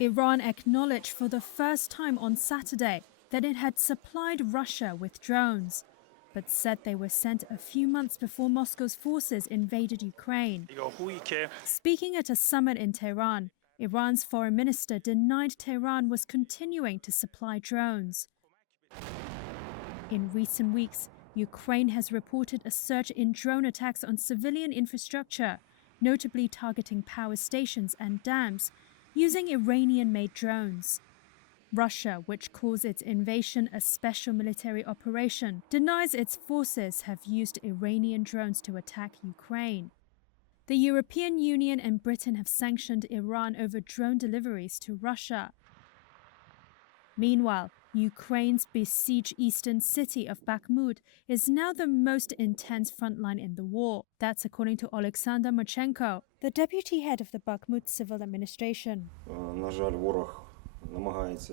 Iran acknowledged for the first time on Saturday that it had supplied Russia with drones, but said they were sent a few months before Moscow's forces invaded Ukraine. Speaking at a summit in Tehran, Iran's foreign minister denied Tehran was continuing to supply drones. In recent weeks, Ukraine has reported a surge in drone attacks on civilian infrastructure, notably targeting power stations and dams, using Iranian-made drones. Russia, which calls its invasion a special military operation, denies its forces have used Iranian drones to attack Ukraine. The European Union and Britain have sanctioned Iran over drone deliveries to Russia. Meanwhile, Ukraine's besieged eastern city of Bakhmut is now the most intense frontline in the war. That's according to Alexander Marchenko, the deputy head of the Bakhmut civil administration.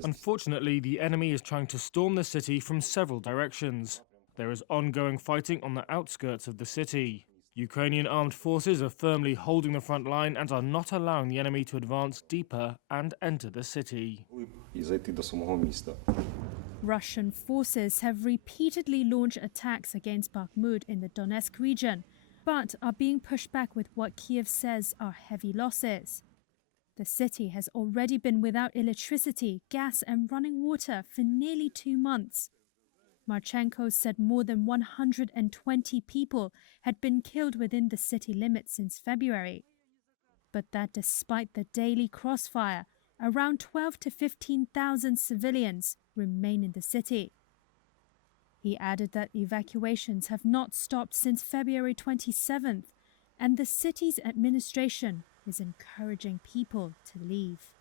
Unfortunately, the enemy is trying to storm the city from several directions. There is ongoing fighting on the outskirts of the city. Ukrainian armed forces are firmly holding the front line and are not allowing the enemy to advance deeper and enter the city. Russian forces have repeatedly launched attacks against Bakhmut in the Donetsk region, but are being pushed back with what Kiev says are heavy losses. The city has already been without electricity, gas and running water for nearly 2 months. Marchenko said more than 120 people had been killed within the city limits since February. But that despite the daily crossfire, around 12 to 15,000 civilians remain in the city. He added that evacuations have not stopped since February 27th, and the city's administration is encouraging people to leave.